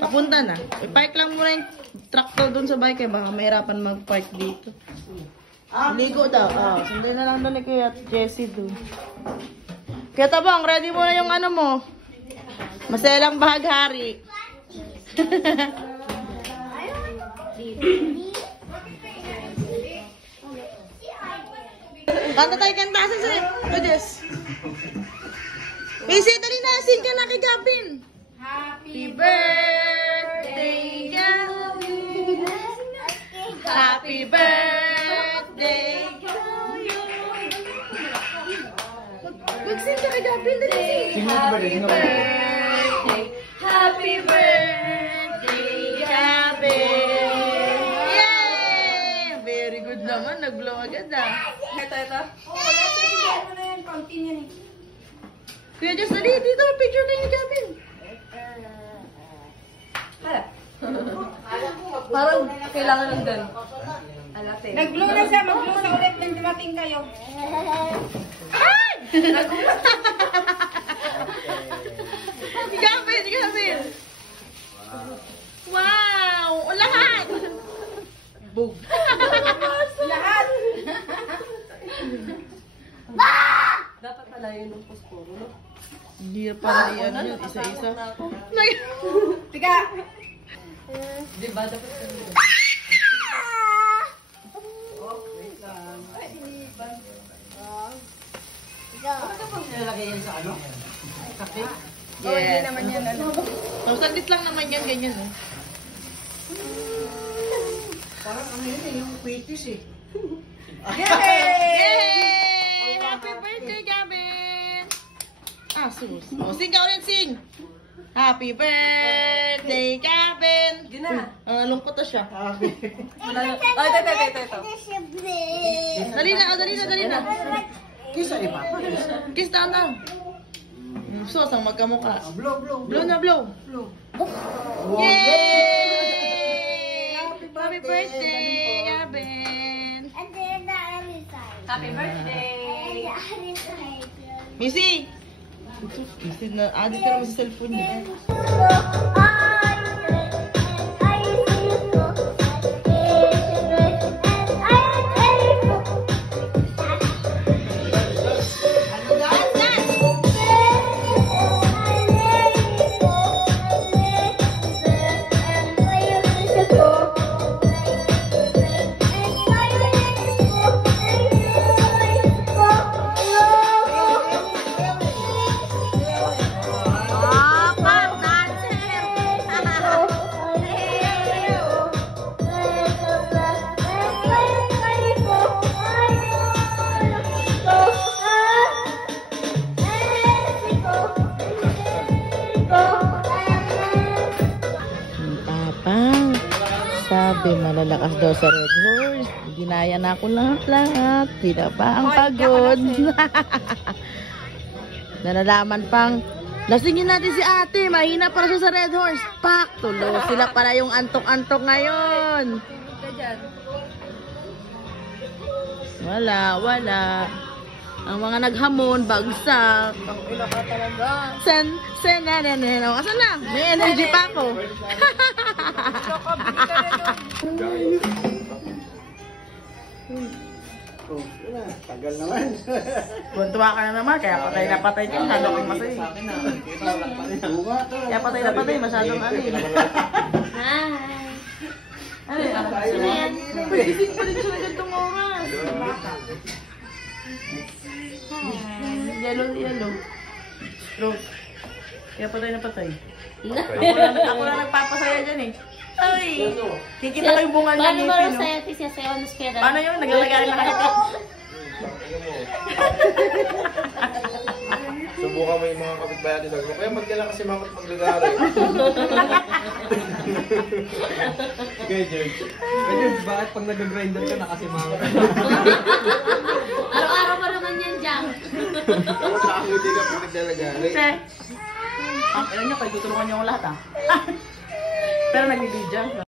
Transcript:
Papunta na. I-park lang muna yung tractor dun sa bike eh. Baka mahirapan mag-park dito. Ligo daw. Sunday na lang doon ni Kuya Jessie dun. Kaya Tabang, ready mo na yung ano mo. Maselang bahaghari. Kanta tayo kanta sa Kudes. Isi, dali na. Sing ka na kay Gavin. Happy birthday, Gavin. Happy birthday to you. Mag-sing ka kay Gavin. Dali. Happy birthday. Happy birthday, Gavin. Yay! Very good naman. Nag-blow agad ah. Ito. Ano na yan? Konti yan eh. Kuya Jess, dali. Dito. Picture kayo ni Gavin. Parang kailangan ng gan. Alate. Nag-blow na siya. Mag-blow na ulit nang dumating kayo. Ay! Gavin! Gavin! Wow! Lahat! Boom! Lahat! Dapat pala yun ng posporo, no? Hindi pa yan yun. Isa-isa. Tiga! Diba dapat yun? Ano pang nilalagay yan sa ano? Sa cake? Oh, hindi naman yan. So, saglit lang naman yan. Ganyan, eh. Parang ano yun eh, yung quitis eh. Yay! Happy birthday, Gavin! Sus. O, sing ka ulit, sing! Happy birthday, Gavin! Gina. Lungkot na siya. Ay, ito. Dali na, dali na. Kiss ay pa. Kiss down. Sus, ang magkamukha. Blow. Blow na, blow. Yay! Happy birthday, Gavin! Happy birthday! Missy! Missy na, add ka naman sa cellphone niya. Sabi, malalakas daw sa Red Horse. Ginaya na ako lahat. Pila pa ang pagod. Nalalaman pang, lasingin natin si ate. Mahina para siya sa Red Horse. Pak! Tulo. Sila para yung antok-antok ngayon. Wala. Ang mga naghamon, bagsak. Ang ina ka talaga. Asan na? May energy pa ako. Tagal naman. Buntuwa ka na naman, kaya patay na patay ka. Masyadong kang masay. Kaya patay na patay, masyadong ano eh. Ano yun? Gising pa rin siya na gantong oras. Yellow. Rose. Kaya patay na patay. Ako na nagpapasaya dyan eh. Ay! Kikita ko yung bunga niya ngipin. Paano ba sa siya sa Onos Pedro? Paano yun? Naglalagay na kayo. Subukan mo yung mga kapitbahay natin sa grupo. Kaya magkala kasi mga paglagari. Okay, George. Bakit pag nag-grinder ka nakasimangot? Araw-araw pa naman yan, Jang. Ako sa akin hindi ka paglagari. Che! Ang ilan nyo, kayo tutulungan nyo ako lahat ah. Pero nagbibidya.